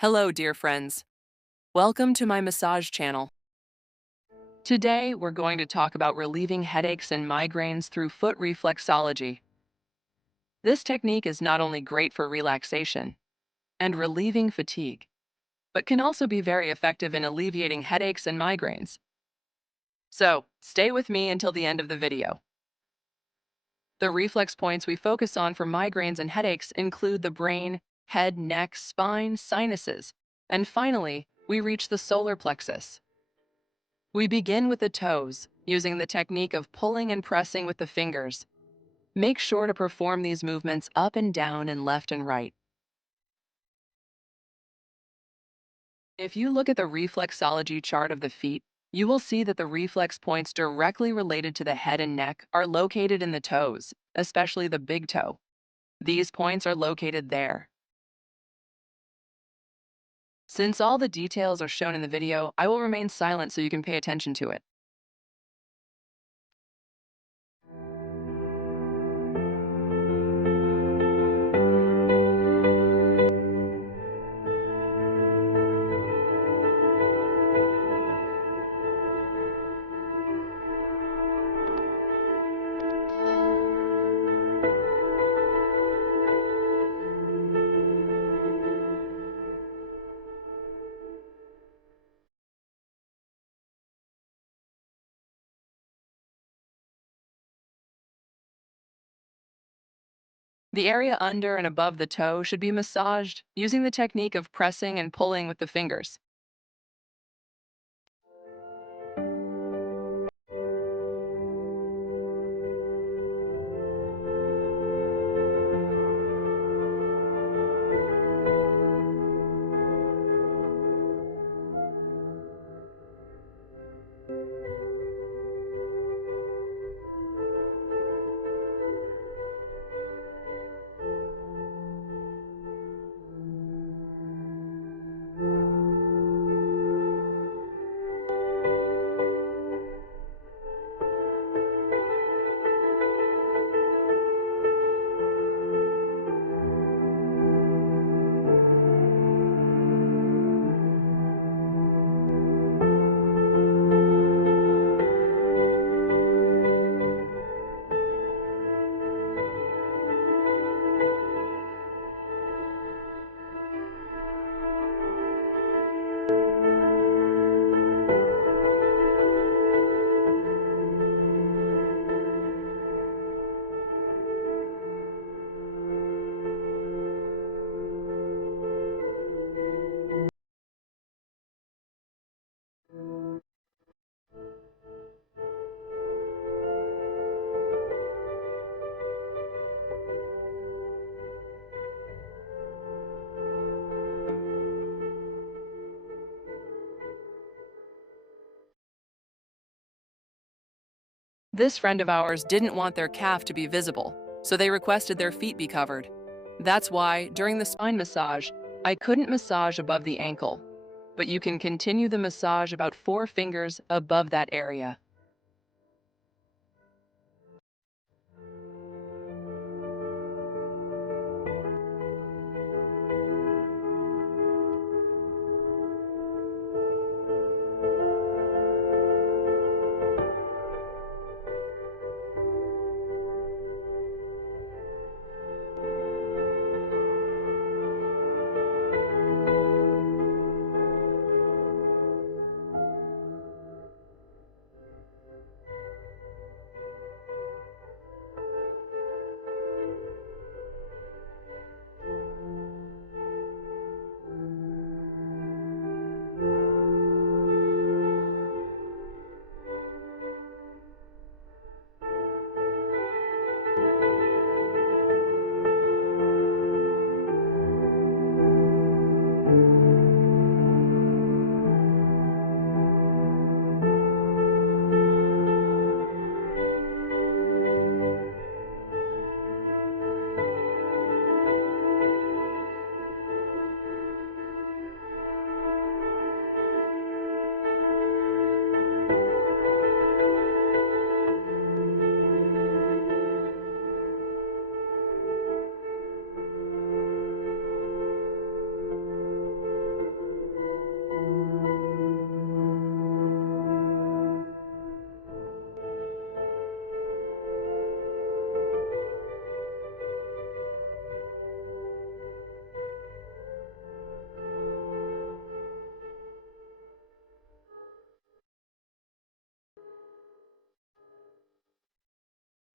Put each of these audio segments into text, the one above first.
Hello, dear friends. Welcome to my massage channel. Today, we're going to talk about relieving headaches and migraines through foot reflexology. This technique is not only great for relaxation and relieving fatigue, but can also be very effective in alleviating headaches and migraines. So, stay with me until the end of the video. The reflex points we focus on for migraines and headaches include the brain, head, neck, spine, sinuses, and finally, we reach the solar plexus. We begin with the toes, using the technique of pulling and pressing with the fingers. Make sure to perform these movements up and down and left and right. If you look at the reflexology chart of the feet, you will see that the reflex points directly related to the head and neck are located in the toes, especially the big toe. These points are located there. Since all the details are shown in the video, I will remain silent so you can pay attention to it. The area under and above the toe should be massaged using the technique of pressing and pulling with the fingers. This friend of ours didn't want their calf to be visible, so they requested their feet be covered. That's why, during the spine massage, I couldn't massage above the ankle, but you can continue the massage about 4 fingers above that area.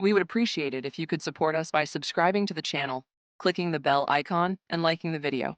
We would appreciate it if you could support us by subscribing to the channel, clicking the bell icon, and liking the video.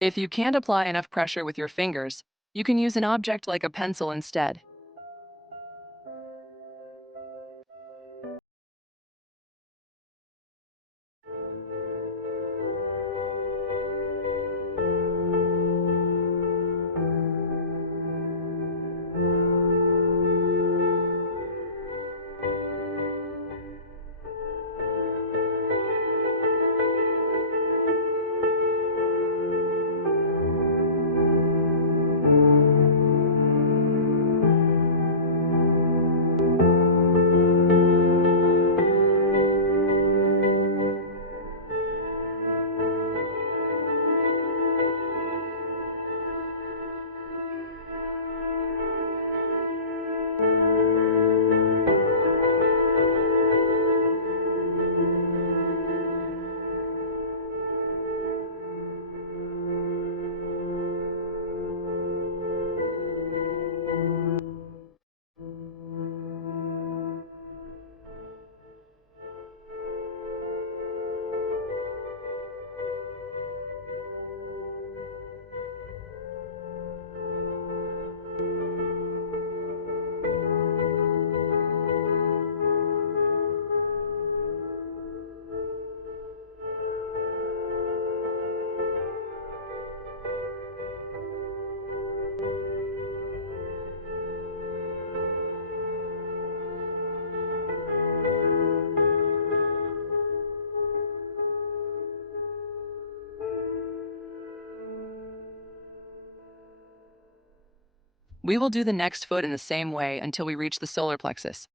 If you can't apply enough pressure with your fingers, you can use an object like a pencil instead. We will do the next foot in the same way until we reach the solar plexus.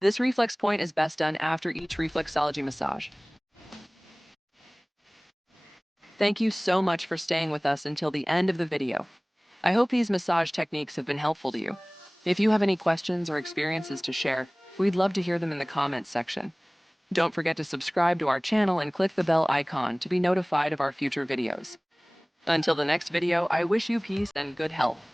This reflex point is best done after each reflexology massage. Thank you so much for staying with us until the end of the video. I hope these massage techniques have been helpful to you. If you have any questions or experiences to share, we'd love to hear them in the comments section. Don't forget to subscribe to our channel and click the bell icon to be notified of our future videos. Until the next video, I wish you peace and good health.